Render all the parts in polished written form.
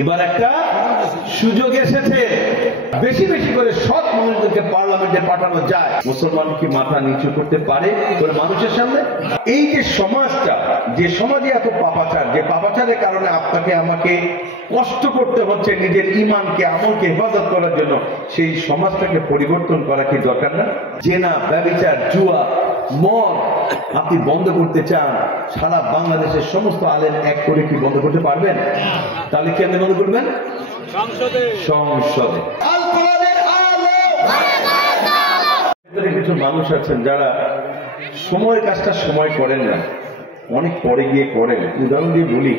এবার একটা সুযোগ এসেছে, বেশি বেশি করে সৎ মানুষদেরকে পার্লামেন্টে পাঠানো যায়। মুসলমান কি মাথা নিচু করতে পারে কোন মানুষের সামনে? এই যে সমাজটা, যে সমাজে এত পাপাচার, যে পাপাচারের কারণে আপনাকে আমাকে কষ্ট করতে হচ্ছে নিজের ইমানকে, আমলকে হেফাজত করার জন্য, সেই সমাজটাকে পরিবর্তন করা কি দরকার না? জেনা, ব্যভিচার, জুয়া, মদ আপনি বন্ধ করতে চান, সারা বাংলাদেশের সমস্ত আলেম এক করে কি বন্ধ করতে পারবেন? তাহলে কেমনে বন্ধ করবেন? সংসদে। কিছু মানুষ আছেন যারা সময়ের কাজটা সময় করেন না, অনেক পরে গিয়ে করেন। উদাহরণ দিয়ে বলি,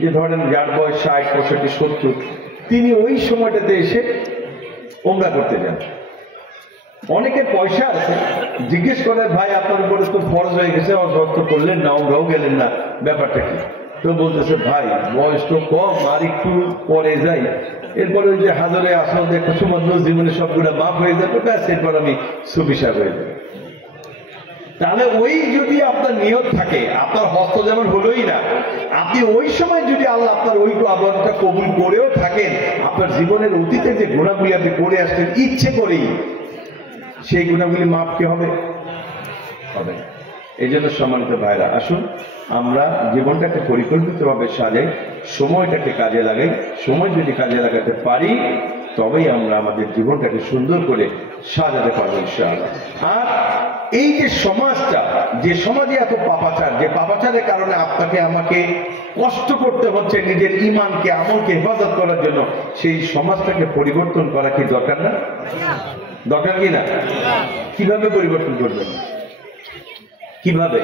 যে ধরেন যার বয়স 60, 65, 70, তিনি ওই সময়টাতে এসে ওমরা করতে যান। অনেকের পয়সা আছে, জিজ্ঞেস করে ভাই আপনার উপরে তো ফরজ হয়ে গেছে, অর্থ করলেন না, ওমরাও গেলেন না, ব্যাপারটা কি? তো বলতেছে ভাই বয়স তো কম, আর একটু পরে যাই, এরপরে ওই যে হাজারে আসল দেখো সুমধ্য জীবনে সবগুলো মাফ হয়ে যাবে, ব্যাস এরপর আমি সুবিশাল হয়ে যাবে। তাহলে ওই যদি আপনার নিয়ত থাকে, আপনার হস্ত যেমন হলোই না, আপনি ওই সময় যদি আল্লাহ আপনার ওই আবরণটা কবুল করেও থাকেন, আপনার জীবনের অতীতে যে গুণাগুলি আপনি করে আসছেন ইচ্ছে করেই, সেই গুণাগুলি মাফ কি হবে? হবে না। এই জন্য সম্মানিত ভাইরা, আসুন আমরা জীবনটাকে পরিকল্পিতভাবে সাজাই, সময়টাকে কাজে লাগাই। সময় যদি কাজে লাগাতে পারি তবেই আমরা আমাদের জীবনটাকে সুন্দর করে সাজাতে পারবো ইনশাআল্লাহ। আর এই যে সমাজটা, যে সমাজে এত পাপাচার, যে পাপাচারের কারণে আপনাকে আমাকে কষ্ট করতে হচ্ছে নিজের ইমানকে, আমলকে হেফাজত করার জন্য, সেই সমাজটাকে পরিবর্তন করা কি দরকার না? দরকার কি না? কিভাবে পরিবর্তন করবেন? কিভাবে?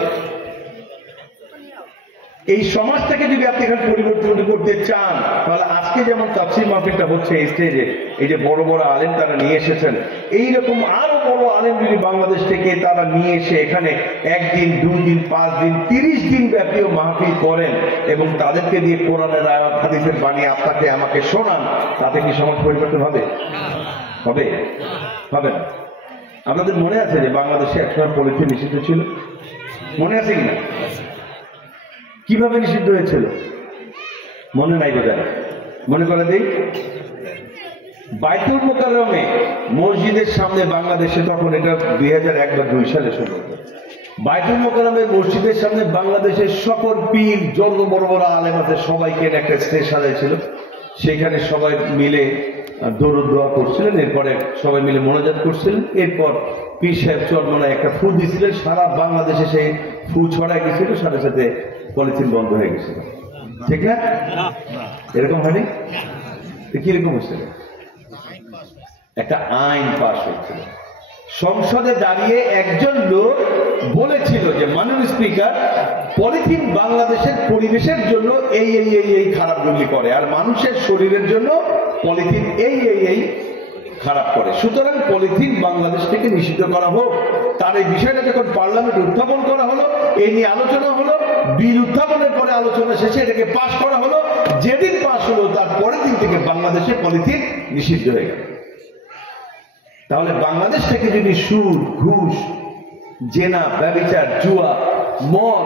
এই সমাজটাকে যদি আপনি এখানে পরিবর্তন করতে চান, তাহলে আজকে যেমন তাফসীর মাহফিলটা হচ্ছে এই স্টেজে, এই যে বড় বড় আলেম তারা নিয়ে এসেছেন, এইরকম আরো বড় আলেম যদি বাংলাদেশ থেকে তারা নিয়ে এসে এখানে 1 দিন, 2 দিন, 5 দিন, 30 দিন ব্যাপীও মাহফিল করেন এবং তাদেরকে দিয়ে কোরআনের আয়াত, হাদিসের বাণী আপনাকে আমাকে শোনান, তাতে কি সমাজ পরিবর্তন হবে? হবে? হবে না। আপনাদের মনে আছে যে বাংলাদেশে একসময় পলিথিন নিষিদ্ধ ছিল? মনে আছে কিনা? কিভাবে নিষিদ্ধ হয়েছিল? মনে নাই বোধহয়, মনে করে দিই। বাইতুল মোকাররমে মসজিদের সামনে বাংলাদেশে, তখন এটা 2001 বা 2 সালে শুরু হতো, বাইতুল মোকাররমের মসজিদের সামনে বাংলাদেশের সকল পীর, যত বড় বড় আলেম আছে সবাইকে একটা স্টেজ সাজাইছিল। সেখানে সবাই মিলে দরুদ দোয়া করছিলেন, এরপরে সবাই মিলে মোনাজাত করছিলেন, এরপর পীর সাহেব চরমনায় একটা ফু দিয়েছিলেন, সারা বাংলাদেশে সেই ফু ছড়ায় গেছিল, সাথে সাথে পলিথিন বন্ধ হয়ে গেছিল। ঠিক না? এরকম হয়নি? কিরকম হয়েছিল? একটা আইন পাস হয়েছিল, সংসদে দাঁড়িয়ে একজন লোক বলেছিল যে মাননীয় স্পিকার, পলিথিন বাংলাদেশের পরিবেশের জন্য এই এই এই এই খারাপগুলি করে, আর মানুষের শরীরের জন্য পলিথিন এই এই এই খারাপ করে, সুতরাং পলিথিন বাংলাদেশ থেকে নিষিদ্ধ করা হোক। তার এই বিষয়টা যখন পার্লামেন্ট উত্থাপন করা হলো, এই নিয়ে আলোচনা হলো, বিল উত্থাপনের পরে আলোচনা শেষে এটাকে পাস করা হলো। যেদিন পাস হলো তার পরের দিন থেকে বাংলাদেশে পলিথিন নিষিদ্ধ হয়ে গেল। তাহলে বাংলাদেশ থেকে যদি সুদ, ঘুষ, জেনা, ব্যভিচার, জুয়া, মদ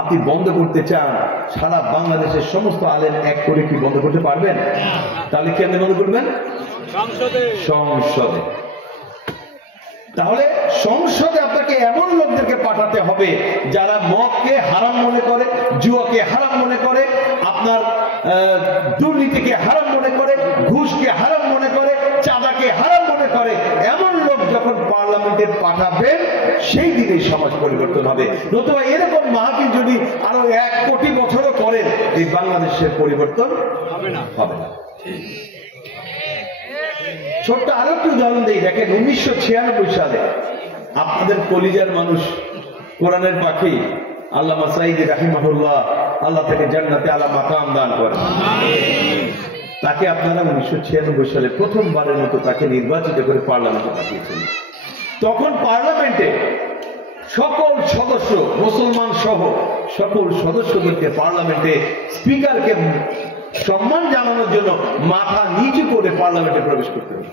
আপনি বন্ধ করতে চান, সারা বাংলাদেশের সমস্ত আলেম এক করে কি বন্ধ করতে পারবেন? তাহলে কেমনে বন্ধ করবেন? সংসদে। তাহলে সংসদে আপনাকে এমন লোকদেরকে পাঠাতে হবে যারা মদকে হারাম মনে করে, জুয়াকে হারাম মনে করে, আপনার দুর্নীতিকে হারাম মনে করে, ঘুষকে হারাম মনে করে, চাঁদাকে হারাম মনে করে। এমন লোক যখন পার্লামেন্টে পাঠাবেন, সেই দিনেই সমাজ পরিবর্তন হবে। নতুবা এরকম মাহফিল যদি আরো 1 কোটি বছরও করেন, এই বাংলাদেশের পরিবর্তন হবে না। ছোট্ট আরো একটু উদাহরণ দিই, দেখেন 1996 সালে আপনাদের কলিজার মানুষ, কোরআনের পাখি আল্লামা সাঈদী রাহিমাহুল্লাহ, আল্লাহ থেকে জান্নাতে আলা মাকাম দান করেন, তাকে আপনারা 1996 সালে প্রথমবারের মতো তাকে নির্বাচিত করে পার্লামেন্টে পাঠিয়েছিলেন। তখন পার্লামেন্টে সকল সদস্য, মুসলমান সহ সকল সদস্যদেরকে পার্লামেন্টে স্পিকারকে সম্মান জানানোর জন্য মাথা নিচু করে পার্লামেন্টে প্রবেশ করতে হবে।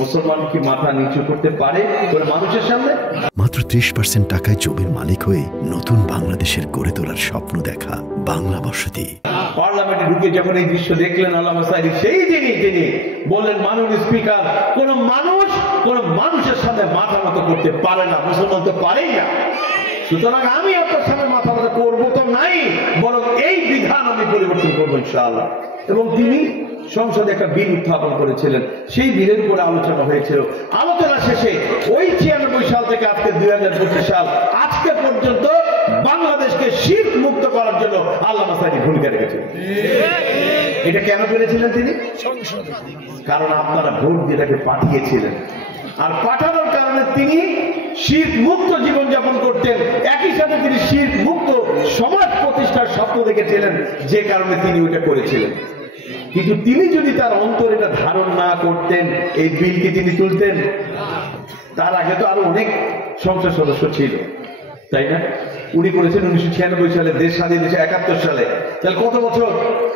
মুসলমান কি মাথা নিচু করতে পারে ওর মানুষের সামনে? মাত্র 30% টাকায় জমির মালিক হয়ে নতুন বাংলাদেশের গড়ে তোলার স্বপ্ন দেখা বাংলা বসতি। পার্লামেন্টে ঢুকে যখন এই দৃশ্য দেখলেন আল্লামা সাঈদী, সেই দিনই তিনি বললেন, মাননীয় স্পিকার, কোন মানুষের সামনে মাথা নত করতে পারে না, মুসলমান তো পারেই না, সুতরাং আমি আপনার সামনে মাথা নত করবো তো নাই, বরং এই বিধান আমি পরিবর্তন করবো ইনশাআল্লাহ। এবং তিনি সংসদে একটা বিল উত্থাপন করেছিলেন, সেই বিলের উপরে আলোচনা হয়েছিল। আলোচনা শেষে ওই 96 সাল থেকে আজকে 2025 সাল আজকে পর্যন্ত বাংলাদেশকে শিরক মুক্ত করার জন্য আল্লামা সাঈদী ভূমিকা রেখেছেন। এটা কেন করেছিলেন তিনি? কারণ আপনারা ভোট দিয়ে তাকে পাঠিয়েছিলেন, আর পাঠানোর কারণে তিনি শিরক মুক্ত জীবনযাপন করতেন, একই সাথে তিনি শিরক মুক্ত সমাজ প্রতিষ্ঠার স্বপ্ন দেখেছিলেন, যে কারণে তিনি ওইটা করেছিলেন। কিন্তু তিনি যদি তার অন্তরে এটা ধারণ না করতেন, এই বিলকে তিনি তুলতেন? তার আগে তো আরো অনেক সংসদ সদস্য ছিল, তাই না? উনি করেছেন 1996 সালে, দেশ স্বাধীন হয়েছে 71 সালে। তাহলে কত বছর?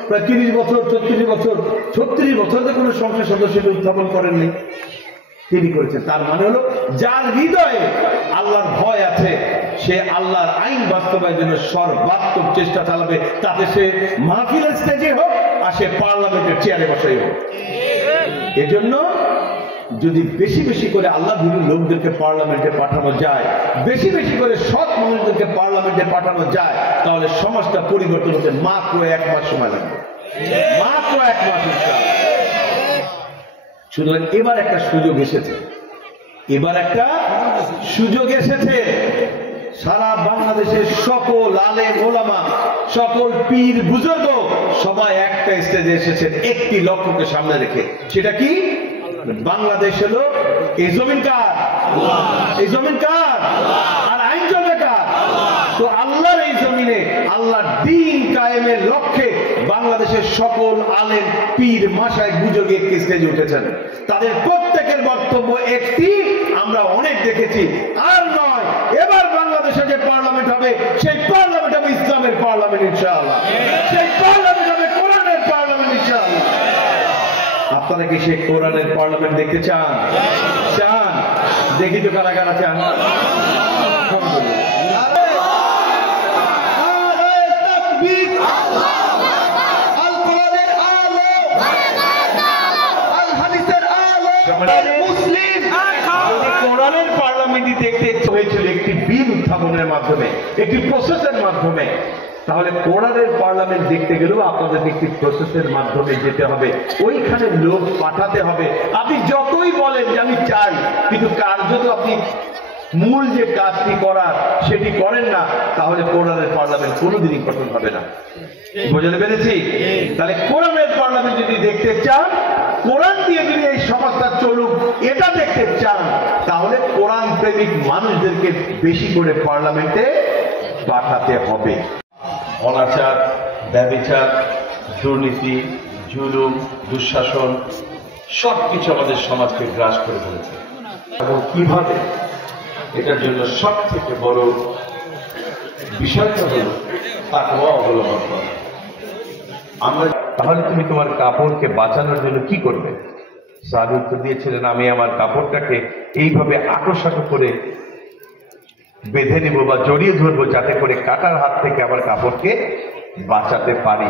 প্রায় 30 বছর, 36 বছর। 36 বছর তো কোনো সংসদ সদস্য উত্থাপন করেননি, তিনি করেছেন। তার মানে হলো, যার হৃদয়ে আল্লাহর ভয় আছে, সে আল্লাহর আইন বাস্তবায়নের জন্য সর্বাত্মক চেষ্টা চালাবে, তাতে সে মাহফিলের স্টেজে হোক আর সে পার্লামেন্টের চেয়ারে বসাই হোক। এজন্য যদি বেশি বেশি করে আল্লাহ ভীরু লোকদেরকে পার্লামেন্টে পাঠানো যায়, বেশি বেশি করে সৎ মানুষদেরকে পার্লামেন্টে পাঠানো যায়, তাহলে সমাজটা পরিবর্তন হতে মাত্র 1 মাস সময় লাগবে, মাত্র 1 মাস। সুতরাং এবার একটা সুযোগ এসেছে, সারা বাংলাদেশের সকল আলেম ওলামা, সকল পীর বুজুর্গ সবাই একটা স্টেজে এসেছেন একটি লক্ষ্যকে সামনে রেখে। সেটা কি? বাংলাদেশ হলো এই জমিন কার? এই জমিন কার? আর আইন চলবে কার? তো আল্লাহর এই জমিনে আল্লাহর দ্বীন কায়েমের লক্ষ্যে বাংলাদেশের সকল আলেম পীর মাশায়েখ বুজুর্গ একটি স্টেজে উঠেছেন। তাদের প্রত্যেকের বক্তব্য একটি, আমরা অনেক দেখেছি, আর নয়, এবার বাংলাদেশে যে পার্লামেন্ট হবে, সেই পার্লামেন্ট হবে ইসলামের পার্লামেন্ট ইনশাআল্লাহ, সেই পার্লামেন্ট হবে কোরআনের পার্লামেন্ট ইনশাআল্লাহ। আপনারা কি সেই কোরআনের পার্লামেন্ট দেখতে চান? চান? দেখি তো কারা কারা চান। কোরআনের পার্লামেন্টই দেখতে হয়েছিল একটি বিল উত্থাপনের মাধ্যমে, একটি প্রসেসের মাধ্যমে, তাহলে কোরআনের পার্লামেন্ট দেখতে গেলেও আপনাদের একটি প্রসেসের মাধ্যমে যেতে হবে, ওইখানে লোক পাঠাতে হবে। আপনি যতই বলেন যে আমি চাই, কিন্তু কার্য তো আপনি মূল যে কাজটি করার সেটি করেন না, তাহলে কোরআনের পার্লামেন্ট কোনোদিনই গঠন হবে না। বুঝতে পেরেছি? তাহলে কোরআনের পার্লামেন্ট যদি দেখতে চান, কোরআন দিয়ে যদি এই সমাজটা চলুক, এটা দেখতে চান, তাহলে কোরআন প্রেমিক মানুষদেরকে বেশি করে পার্লামেন্টে পাঠাতে হবে। অনাচার, ব্যভিচার, দুর্নীতি, জুলুম, দুঃশাসন সবকিছু আমাদের সমাজকে গ্রাস করে ফেলেছে। এবং কিভাবে এটার জন্য সব থেকে বড় বিষয়টা হল তাকওয়া অবলম্বন করা। আমরা তাহলে তুমি তোমার কাপড়কে বাঁচানোর জন্য কি করবে? সাদ উত্তর দিয়েছিলেন, আমি আমার কাপড়টাকে এইভাবে আঁটো করে বেঁধে নেব বা জড়িয়ে ধরবো, যাতে করে কাটার হাত থেকে আমার কাপড়কে বাঁচাতে পারি।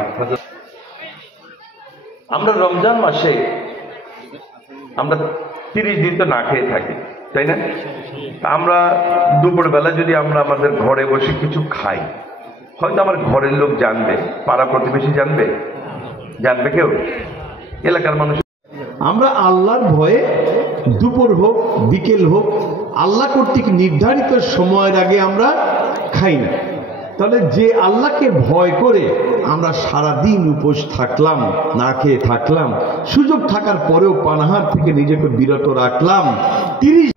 আমরা রমজান মাসে আমরা 30 দিন তো না খেয়ে থাকি, তাই না? আমরা দুপুরবেলা যদি আমরা আমাদের ঘরে বসে কিছু খাই, হয়তো আমার ঘরের লোক জানবে, পাড়া প্রতিবেশী জানবে, জানবে কেউ? এলাকার মানুষ। আমরা আল্লাহর ভয়ে দুপুর হোক বিকেল হোক আল্লাহ কর্তৃক নির্ধারিত সময়ের আগে আমরা খাই না। তাহলে যে আল্লাহকে ভয় করে আমরা সারাদিন উপোস থাকলাম, না খেয়ে থাকলাম, সুযোগ থাকার পরেও পানাহার থেকে নিজেকে বিরত রাখলাম, 30